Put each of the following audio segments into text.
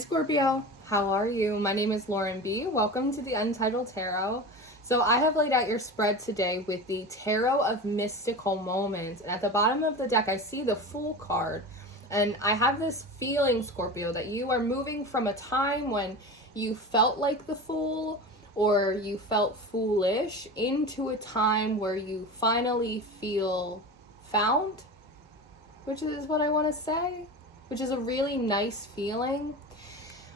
Scorpio, how are you? My name is Lauren B. Welcome to the Untitled Tarot. So I have laid out your spread today with the Tarot of Mystical Moments. And at the bottom of the deck, I see the Fool card. And I have this feeling, Scorpio, that you are moving from a time when you felt like the fool or you felt foolish into a time where you finally feel found, which is what I want to say, which is a really nice feeling.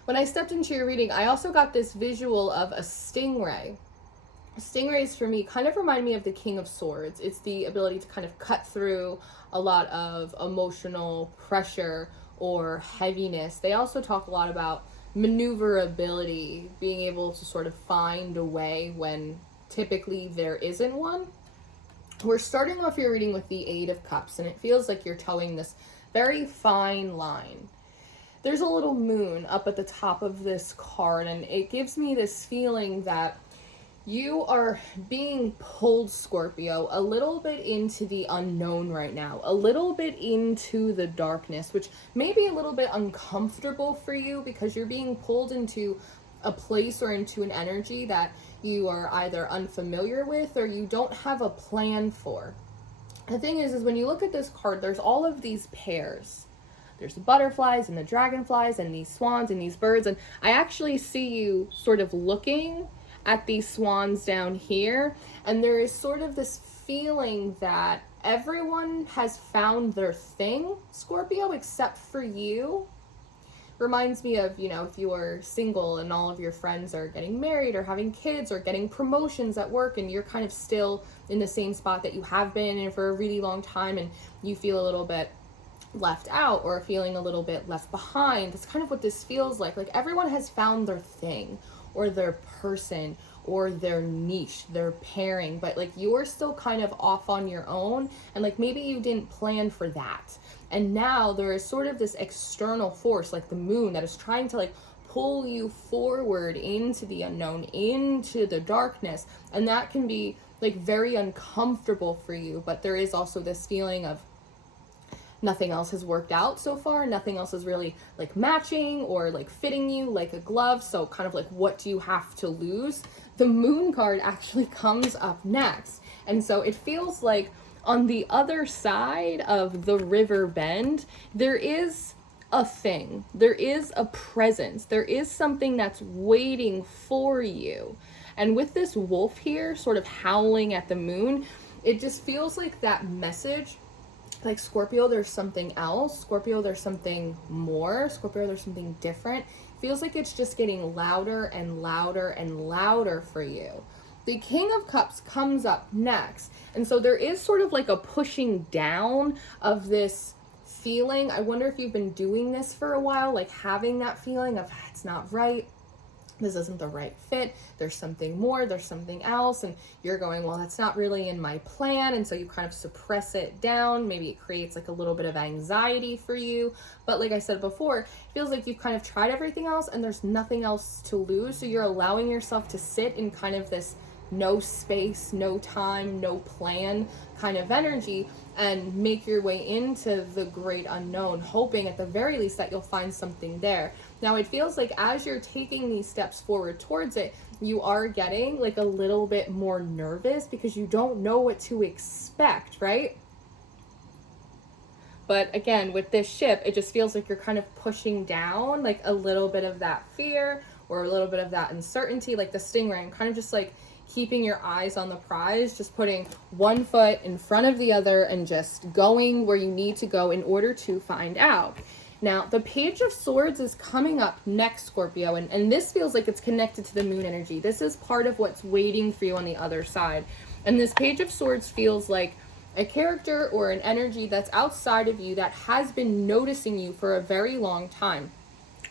When I stepped into your reading, I also got this visual of a stingray. Stingrays for me kind of remind me of the King of Swords. It's the ability to kind of cut through a lot of emotional pressure or heaviness. They also talk a lot about maneuverability, being able to sort of find a way when typically there isn't one. We're starting off your reading with the Eight of Cups, and it feels like you're towing this very fine line. There's a little moon up at the top of this card, and it gives me this feeling that you are being pulled, Scorpio, a little bit into the unknown right now, a little bit into the darkness, which may be a little bit uncomfortable for you because you're being pulled into a place or into an energy that you are either unfamiliar with or you don't have a plan for. The thing is when you look at this card, there's all of these pairs. There's the butterflies and the dragonflies and these swans and these birds. And I actually see you sort of looking at these swans down here. And there is sort of this feeling that everyone has found their thing, Scorpio, except for you. Reminds me of, if you are single and all of your friends are getting married or having kids or getting promotions at work and you're kind of still in the same spot that you have been in for a really long time and you feel a little bit left out or feeling a little bit left behind. That's kind of what this feels like. Like everyone has found their thing or their person or their niche, their pairing, but like you're still kind of off on your own and like maybe you didn't plan for that. And now there is sort of this external force like the moon that is trying to like pull you forward into the unknown, into the darkness, and that can be like very uncomfortable for you. But there is also this feeling of nothing else has worked out so far. Nothing else is really like matching or like fitting you like a glove. So kind of like, what do you have to lose? The moon card actually comes up next. And so it feels like on the other side of the river bend, there is a thing. There is a presence. There is something that's waiting for you. And with this wolf here sort of howling at the moon, it just feels like that message. Like Scorpio, there's something else. Scorpio, there's something more. Scorpio, there's something different. Feels like it's just getting louder and louder and louder for you. The King of Cups comes up next. And so there is sort of like a pushing down of this feeling. I wonder if you've been doing this for a while, like having that feeling of it's not right. This isn't the right fit. There's something more, there's something else. And you're going, well, that's not really in my plan. And so you kind of suppress it down. Maybe it creates like a little bit of anxiety for you. But like I said before, it feels like you've kind of tried everything else and there's nothing else to lose. So you're allowing yourself to sit in kind of this no space, no time, no plan kind of energy and make your way into the great unknown, hoping at the very least that you'll find something there. Now it feels like as you're taking these steps forward towards it, you are getting like a little bit more nervous because you don't know what to expect, right? But again, with this ship, it just feels like you're kind of pushing down like a little bit of that fear or a little bit of that uncertainty, like the stingray. I'm kind of just like keeping your eyes on the prize, just putting one foot in front of the other and just going where you need to go in order to find out. Now, the Page of Swords is coming up next, Scorpio, and this feels like it's connected to the moon energy. This is part of what's waiting for you on the other side. And this Page of Swords feels like a character or an energy that's outside of you that has been noticing you for a very long time.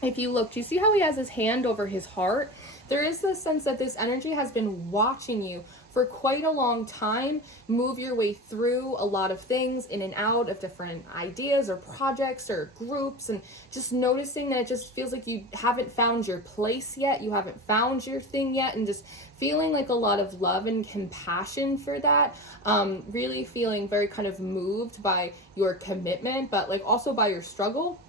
If you look, do you see how he has his hand over his heart? There is this sense that this energy has been watching you for quite a long time, move your way through a lot of things, in and out of different ideas or projects or groups, and just noticing that it just feels like you haven't found your place yet, you haven't found your thing yet, and just feeling like a lot of love and compassion for that, really feeling very kind of moved by your commitment, but like also by your struggle.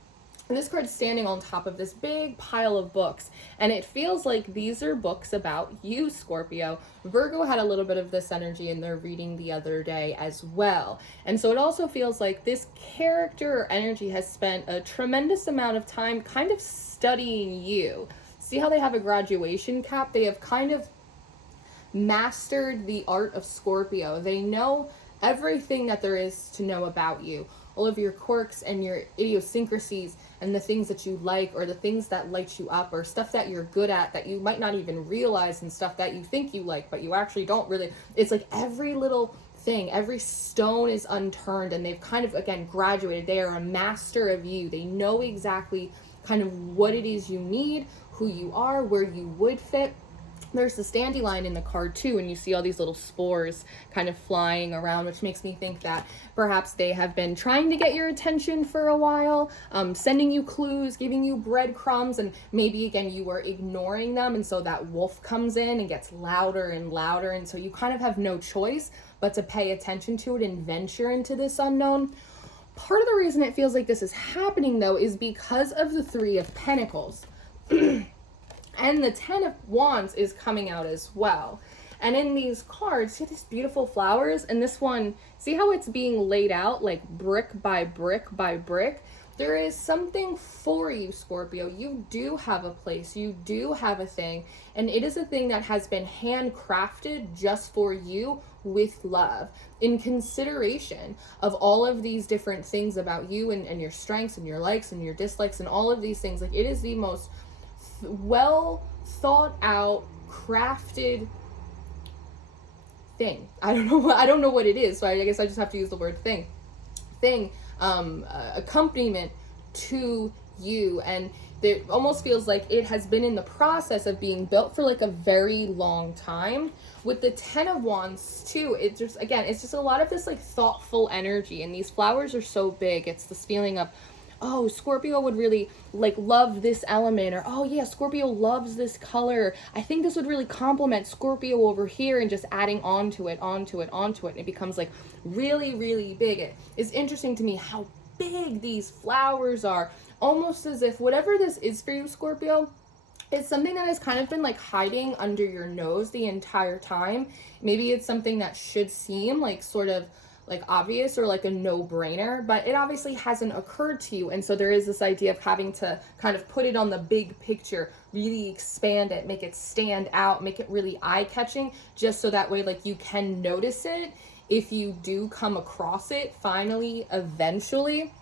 And this card's standing on top of this big pile of books. And it feels like these are books about you, Scorpio. Virgo had a little bit of this energy in their reading the other day as well. And so it also feels like this character or energy has spent a tremendous amount of time kind of studying you. See how they have a graduation cap? They have kind of mastered the art of Scorpio. They know everything that there is to know about you, all of your quirks and your idiosyncrasies and the things that you like, or the things that light you up, or stuff that you're good at that you might not even realize, and stuff that you think you like but you actually don't really. It's like every little thing, every stone is unturned, and they've kind of, again, graduated. They are a master of you. They know exactly kind of what it is you need, who you are, where you would fit. There's the dandelion in the card too, and you see all these little spores kind of flying around, which makes me think that perhaps they have been trying to get your attention for a while, sending you clues, giving you breadcrumbs, and maybe again you were ignoring them, and so that wolf comes in and gets louder and louder, and so you kind of have no choice but to pay attention to it and venture into this unknown. Part of the reason it feels like this is happening, though, is because of the Three of Pentacles. And the Ten of Wands is coming out as well. And in these cards, see these beautiful flowers? And this one, see how it's being laid out like brick by brick by brick? There is something for you, Scorpio. You do have a place. You do have a thing. And it is a thing that has been handcrafted just for you with love, in consideration of all of these different things about you, and your strengths and your likes and your dislikes and all of these things. Like, it is the most well thought out, crafted thing. I don't know what it is, so I guess I just have to use the word thing, accompaniment to you. And it almost feels like it has been in the process of being built for like a very long time. With the Ten of Wands too, it's just a lot of this like thoughtful energy, and these flowers are so big. It's this feeling of, oh, Scorpio would really like love this element, or oh yeah, Scorpio loves this color. I think this would really complement Scorpio over here, and just adding onto it, and it becomes like really, really big. It is interesting to me how big these flowers are, almost as if whatever this is for you, Scorpio, it's something that has kind of been like hiding under your nose the entire time. Maybe it's something that should seem like sort of like obvious or like a no-brainer, but it obviously hasn't occurred to you. And so there is this idea of having to kind of put it on the big picture, really expand it, make it stand out, make it really eye-catching, just so that way like you can notice it if you do come across it finally, eventually.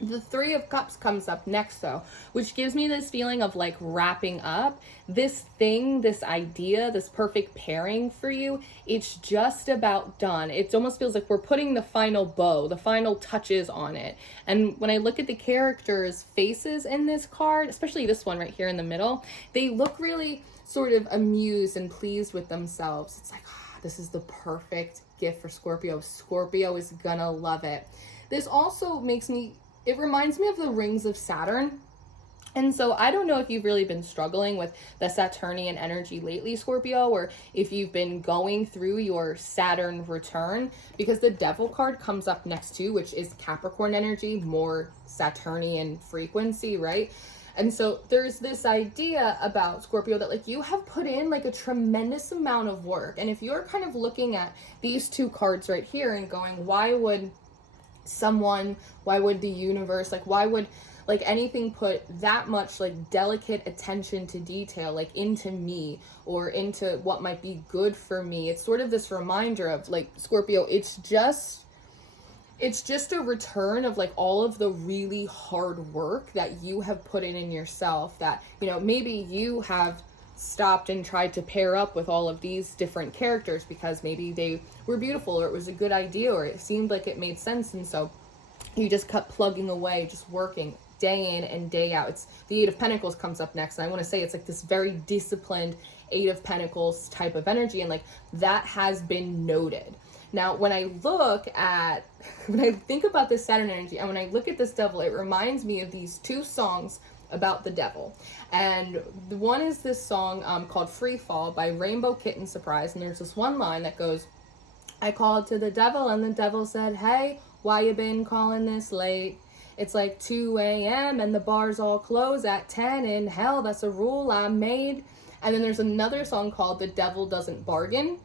The Three of Cups comes up next though, which gives me this feeling of like wrapping up this thing, this idea, this perfect pairing for you. It's just about done. It almost feels like we're putting the final bow, the final touches on it. And when I look at the characters' faces in this card, especially this one right here in the middle, they look really sort of amused and pleased with themselves. It's like, this is the perfect gift for Scorpio. Scorpio is gonna love it. This also it reminds me of the rings of Saturn. And so I don't know if you've really been struggling with the Saturnian energy lately, Scorpio, or if you've been going through your Saturn return, because the Devil card comes up next too, which is Capricorn energy, more Saturnian frequency, right? And so there's this idea about Scorpio that like you have put in like a tremendous amount of work. And if you're kind of looking at these two cards right here and going, why would the universe, like why would like anything put that much like delicate attention to detail like into me or into what might be good for me? It's sort of this reminder of like, Scorpio, it's just a return of like all of the really hard work that you have put in yourself, that, you know, maybe you have stopped and tried to pair up with all of these different characters because maybe they were beautiful, or it was a good idea, or it seemed like it made sense, and so you just kept plugging away, just working day in and day out. It's the Eight of Pentacles comes up next, and I want to say it's like this very disciplined Eight of Pentacles type of energy, and like that has been noted. Now, when I think about this Saturn energy, and when I look at this Devil, it reminds me of these two songs about the devil. And the one is this song called Free Fall by Rainbow Kitten Surprise, and there's this one line that goes, I called to the devil and the devil said, hey, why you been calling this late? It's like 2 a.m. and the bars all close at 10 in hell. That's a rule I made. And then there's another song called The Devil Doesn't Bargain.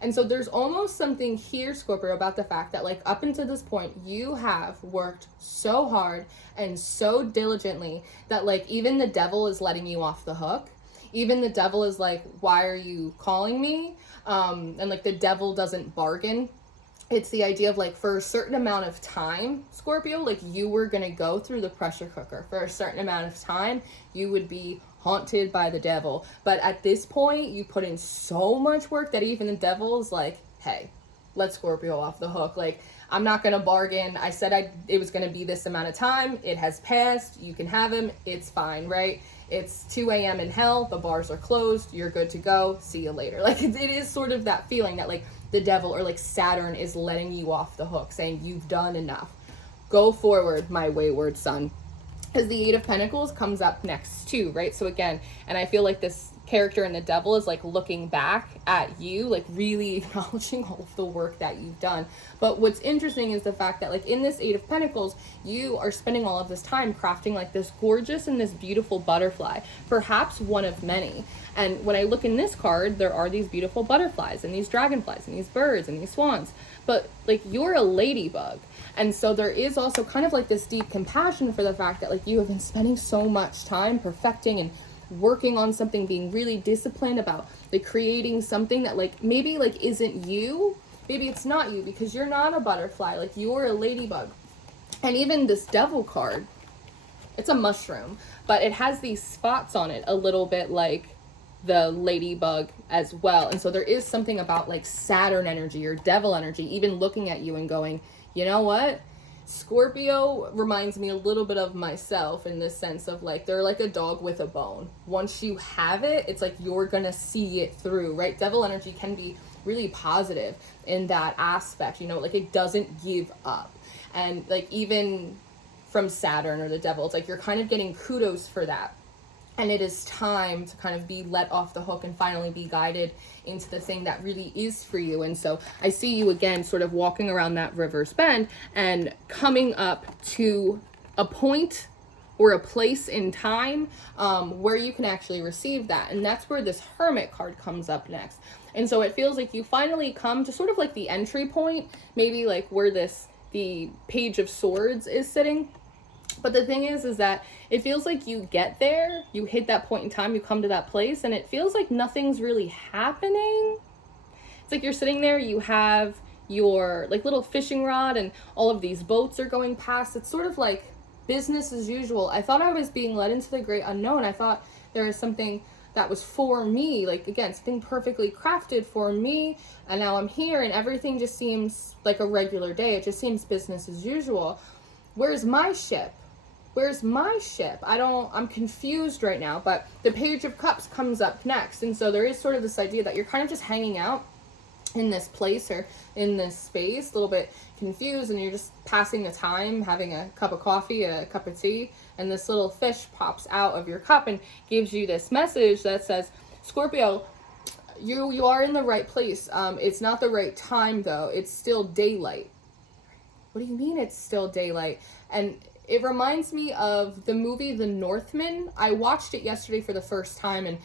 And so there's almost something here, Scorpio, about the fact that like up until this point, you have worked so hard and so diligently that like even the devil is letting you off the hook. Even the devil is like, why are you calling me? And like the devil doesn't bargain. It's the idea of like for a certain amount of time, Scorpio, like you were going to go through the pressure cooker. For a certain amount of time, you would be haunted by the devil. But at this point, you put in so much work that even the devil's like, hey, let Scorpio off the hook. Like, I'm not going to bargain. I said it was going to be this amount of time. It has passed. You can have him. It's fine, right? It's 2 a.m. in hell. The bars are closed. You're good to go. See you later. Like, it is sort of that feeling that, like, the devil or, like, Saturn is letting you off the hook, saying you've done enough. Go forward, my wayward son. Because the Eight of Pentacles comes up next, too, right? So, again, and I feel like this character in the devil is like looking back at you, like really acknowledging all of the work that you've done. But what's interesting is the fact that like in this Eight of Pentacles, you are spending all of this time crafting like this gorgeous and this beautiful butterfly, perhaps one of many. And when I look in this card, there are these beautiful butterflies and these dragonflies and these birds and these swans, but like you're a ladybug. And so there is also kind of like this deep compassion for the fact that like you have been spending so much time perfecting and working on something, being really disciplined about like creating something that like maybe like isn't you, maybe it's not you because you're not a butterfly, like you're a ladybug. And even this devil card, it's a mushroom, but it has these spots on it a little bit like the ladybug as well. And so there is something about like Saturn energy or devil energy even looking at you and going, you know what, Scorpio reminds me a little bit of myself in this sense of like they're like a dog with a bone. Once you have it, it's like you're gonna see it through, right? Devil energy can be really positive in that aspect, you know, like it doesn't give up. And like even from Saturn or the devil, it's like you're kind of getting kudos for that. And it is time to kind of be let off the hook and finally be guided into the thing that really is for you. And so I see you again sort of walking around that river's bend and coming up to a point or a place in time where you can actually receive that. And that's where this Hermit card comes up next. And so it feels like you finally come to sort of like the entry point, maybe like where the Page of Swords is sitting. But the thing is that it feels like you get there, you hit that point in time, you come to that place, and it feels like nothing's really happening. It's like you're sitting there, you have your like little fishing rod and all of these boats are going past. It's sort of like business as usual. I thought I was being led into the great unknown. I thought there was something that was for me, like again, something perfectly crafted for me, and now I'm here and everything just seems like a regular day. It just seems business as usual. Where's my ship? Where's my ship? I'm confused right now, but the Page of Cups comes up next. And so there is sort of this idea that you're kind of just hanging out in this place or in this space, a little bit confused, and you're just passing the time, having a cup of coffee, a cup of tea, and this little fish pops out of your cup and gives you this message that says, Scorpio, you are in the right place. It's not the right time though. It's still daylight. What do you mean it's still daylight? And it reminds me of the movie The Northman. I watched it yesterday for the first time, and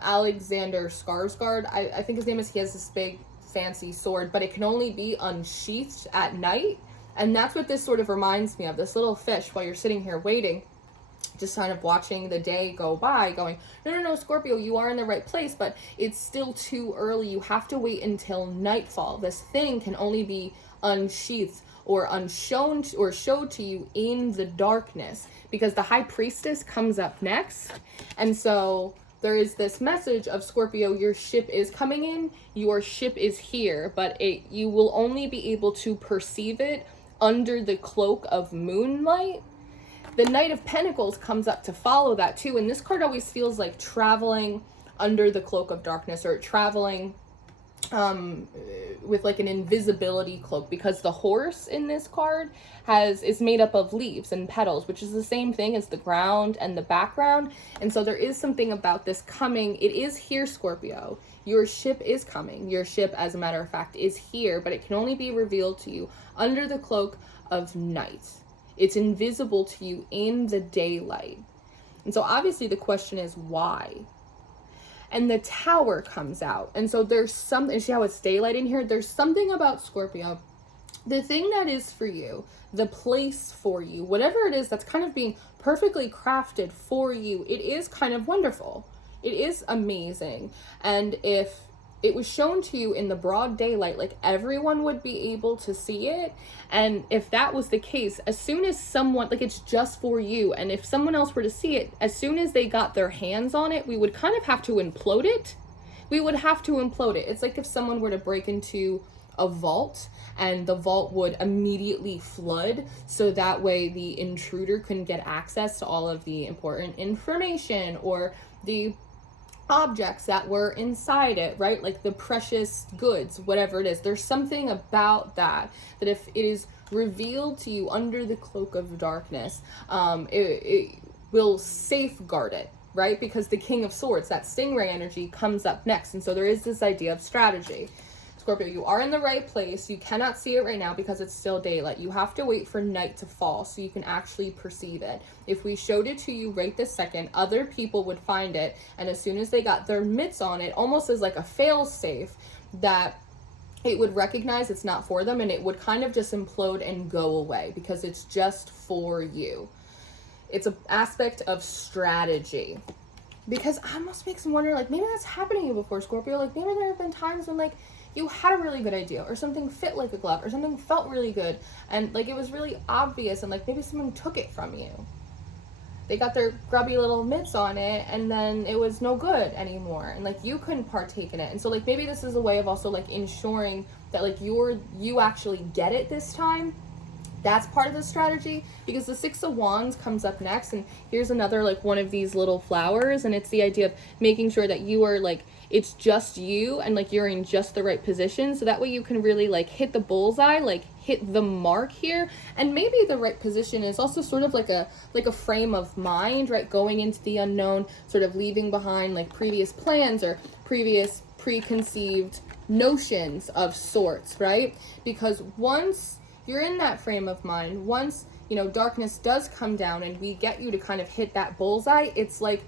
Alexander Skarsgård, I think his name is, he has this big fancy sword, but it can only be unsheathed at night. And that's what this sort of reminds me of, this little fish while you're sitting here waiting, just kind of watching the day go by, going, no, Scorpio, you are in the right place, but it's still too early. You have to wait until nightfall. This thing can only be unsheathed or unshown or showed to you in the darkness, because the High Priestess comes up next. And so there is this message of Scorpio, your ship is coming in, your ship is here, but you will only be able to perceive it under the cloak of moonlight. The Knight of Pentacles comes up to follow that too, and this card always feels like traveling under the cloak of darkness, or traveling with like an invisibility cloak, because the horse in this card is made up of leaves and petals, which is the same thing as the ground and the background. And so there is something about this coming. It is here, Scorpio. Your ship is coming. Your ship, as a matter of fact, is here, but it can only be revealed to you under the cloak of night. It's invisible to you in the daylight. And so obviously the question is why? And the Tower comes out. And so there's something, see how it's daylight in here? There's something about Scorpio. The thing that is for you, the place for you, whatever it is that's kind of being perfectly crafted for you, it is kind of wonderful. It is amazing. And if it was shown to you in the broad daylight, like everyone would be able to see it. And if that was the case, as soon as someone, like it's just for you, and if someone else were to see it, as soon as they got their hands on it, we would kind of have to implode it. We would have to implode it. It's like if someone were to break into a vault and the vault would immediately flood, so that way the intruder couldn't get access to all of the important information or the objects that were inside it, right? Like the precious goods, whatever it is. There's something about that if it is revealed to you under the cloak of darkness, it will safeguard it, right? Because the King of Swords, that stingray energy, comes up next. And so there is this idea of strategy. Scorpio, you are in the right place. You cannot see it right now because it's still daylight. You have to wait for night to fall so you can actually perceive it. If we showed it to you right this second, other people would find it, and as soon as they got their mitts on it, almost as like a fail-safe, that it would recognize it's not for them, and it would kind of just implode and go away because it's just for you. It's an aspect of strategy. Because it almost makes me wonder, like, maybe that's happened to you before, Scorpio. Like, maybe there have been times when, like, you had a really good idea, or something fit like a glove, or something felt really good, and, like, it was really obvious, and, like, maybe someone took it from you. They got their grubby little mitts on it, and then it was no good anymore, and, like, you couldn't partake in it. And so, like, maybe this is a way of also, like, ensuring that, like, you actually get it this time. That's part of the strategy, because the Six of Wands comes up next, and here's another, like, one of these little flowers, and it's the idea of making sure that you are, like, it's just you, and, like, you're in just the right position, so that way you can really, like, hit the bullseye, like, hit the mark here. And maybe the right position is also sort of like a frame of mind, right? Going into the unknown, sort of leaving behind, like, previous plans or previous preconceived notions of sorts, right? Because once you're in that frame of mind, once, you know, darkness does come down and we get you to kind of hit that bullseye, it's like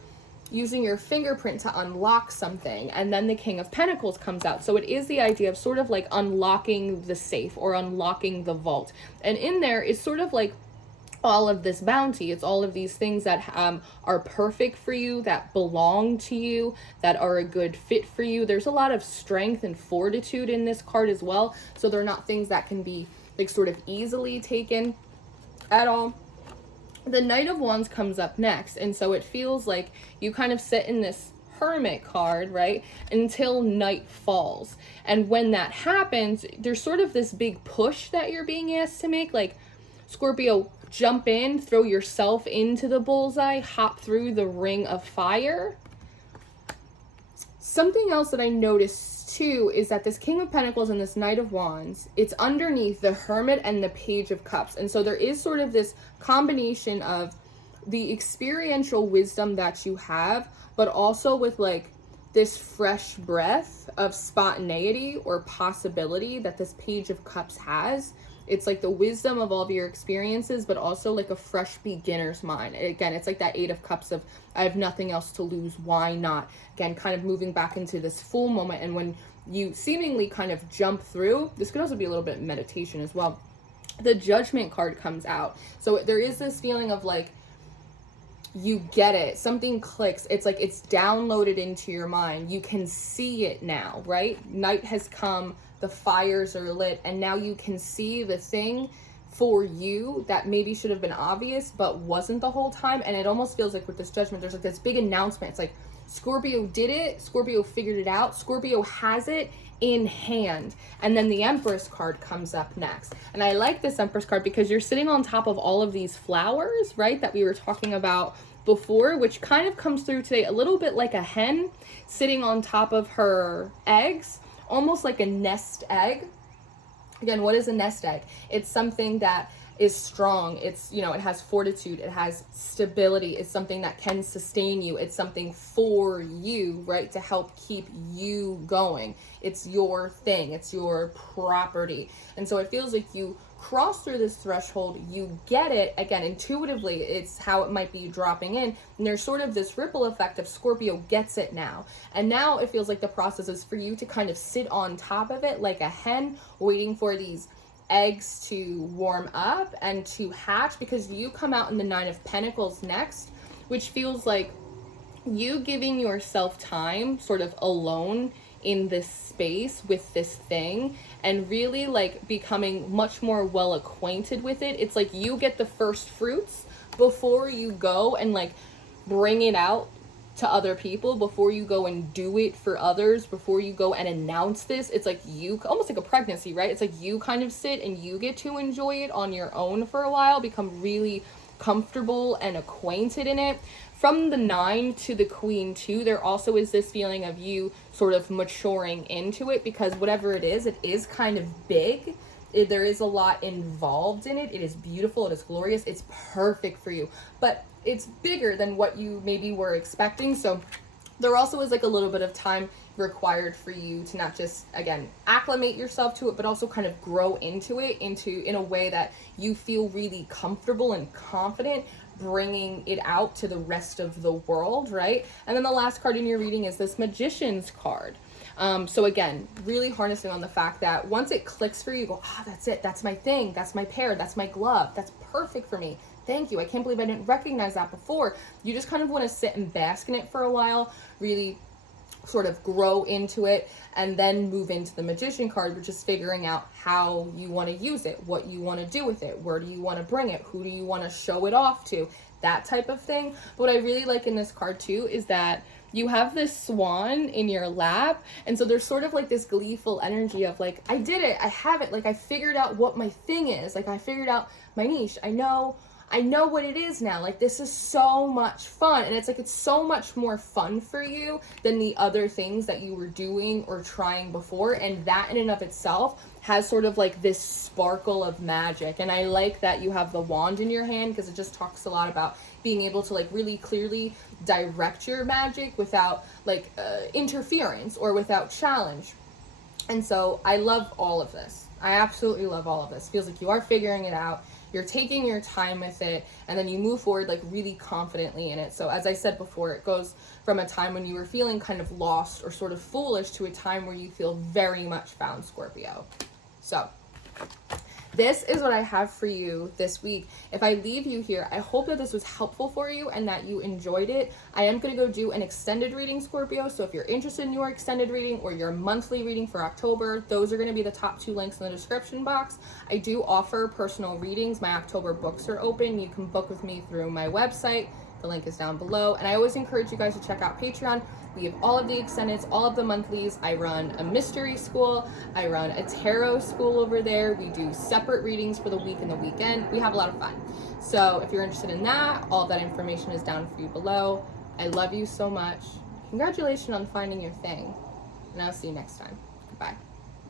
using your fingerprint to unlock something, and then the King of Pentacles comes out. So it is the idea of sort of like unlocking the safe or unlocking the vault. And in there is sort of like all of this bounty. It's all of these things that are perfect for you, that belong to you, that are a good fit for you. There's a lot of strength and fortitude in this card as well. So they're not things that can be, like, sort of easily taken at all. The Knight of Wands comes up next, and so it feels like you kind of sit in this Hermit card, right, until night falls. And when that happens, there's sort of this big push that you're being asked to make, like, Scorpio, jump in, throw yourself into the bullseye, hop through the ring of fire. Something else that I noticed too is that this King of Pentacles and this Knight of Wands, it's underneath the Hermit and the Page of Cups. And so there is sort of this combination of the experiential wisdom that you have, but also with, like, this fresh breath of spontaneity or possibility that this Page of Cups has. It's like the wisdom of all of your experiences, but also like a fresh beginner's mind. Again, it's like that Eight of Cups of, I have nothing else to lose, why not? Again, kind of moving back into this full moment. And when you seemingly kind of jump through, this could also be a little bit meditation as well. The Judgment card comes out. So there is this feeling of, like, you get it, something clicks, it's like it's downloaded into your mind, you can see it now, right? Night has come, the fires are lit, and now you can see the thing for you that maybe should have been obvious but wasn't the whole time. And it almost feels like with this Judgment, there's like this big announcement. It's like Scorpio did it, Scorpio figured it out, Scorpio has it in hand. And then the Empress card comes up next. And I like this Empress card because you're sitting on top of all of these flowers, right, that we were talking about before, which kind of comes through today a little bit like a hen sitting on top of her eggs, almost like a nest egg. Again, what is a nest egg? It's something that is strong. It's, you know, it has fortitude, it has stability, it's something that can sustain you, it's something for you, right, to help keep you going. It's your thing, it's your property. And so it feels like you cross through this threshold, you get it, again, intuitively, it's how it might be dropping in, and there's sort of this ripple effect of Scorpio gets it now. And now it feels like the process is for you to kind of sit on top of it like a hen, waiting for these eggs to warm up and to hatch, because you come out in the Nine of Pentacles next, which feels like you giving yourself time sort of alone in this space with this thing, and really like becoming much more well acquainted with it. It's like you get the first fruits before you go and like bring it out to other people, before you go and do it for others, before you go and announce this. It's like you, almost like a pregnancy, right? It's like you kind of sit and you get to enjoy it on your own for a while, become really comfortable and acquainted in it. From the 9 to the Queen too, there also is this feeling of you sort of maturing into it, because whatever it is kind of big. There is a lot involved in it. It is beautiful. It is glorious. It's perfect for you. But it's bigger than what you maybe were expecting. So there also is like a little bit of time required for you to not just, again, acclimate yourself to it, but also kind of grow into it in a way that you feel really comfortable and confident bringing it out to the rest of the world, right? And then the last card in your reading is this Magician's card. So again, really harnessing on the fact that once it clicks for you, you go, that's it. That's my thing. That's my pair. That's my glove. That's perfect for me. Thank you. I can't believe I didn't recognize that before. You just kind of want to sit and bask in it for a while, really sort of grow into it, and then move into the Magician card, which is figuring out how you want to use it, what you want to do with it, where do you want to bring it, who do you want to show it off to, that type of thing. But what I really like in this card too is that you have this swan in your lap, and so there's sort of like this gleeful energy of like, I did it, I have it, like I figured out what my thing is, like I figured out my niche, I know what it is now. Like, this is so much fun. And it's like, it's so much more fun for you than the other things that you were doing or trying before. And that in and of itself has sort of like this sparkle of magic. And I like that you have the wand in your hand, because it just talks a lot about being able to like really clearly direct your magic without like interference or without challenge. And so I love all of this. I absolutely love all of this. Feels like you are figuring it out. You're taking your time with it, and then you move forward like really confidently in it. So as I said before, it goes from a time when you were feeling kind of lost or sort of foolish to a time where you feel very much found, Scorpio. So this is what I have for you this week. If I leave you here, I hope that this was helpful for you and that you enjoyed it. I am going to go do an extended reading, Scorpio. So if you're interested in your extended reading or your monthly reading for October, those are going to be the top 2 links in the description box. I do offer personal readings. My October books are open. You can book with me through my website. The link is down below. And I always encourage you guys to check out Patreon. We have all of the extendeds, all of the monthlies. I run a mystery school. I run a tarot school over there. We do separate readings for the week and the weekend. We have a lot of fun. So if you're interested in that, all of that information is down for you below. I love you so much. Congratulations on finding your thing. And I'll see you next time. Goodbye.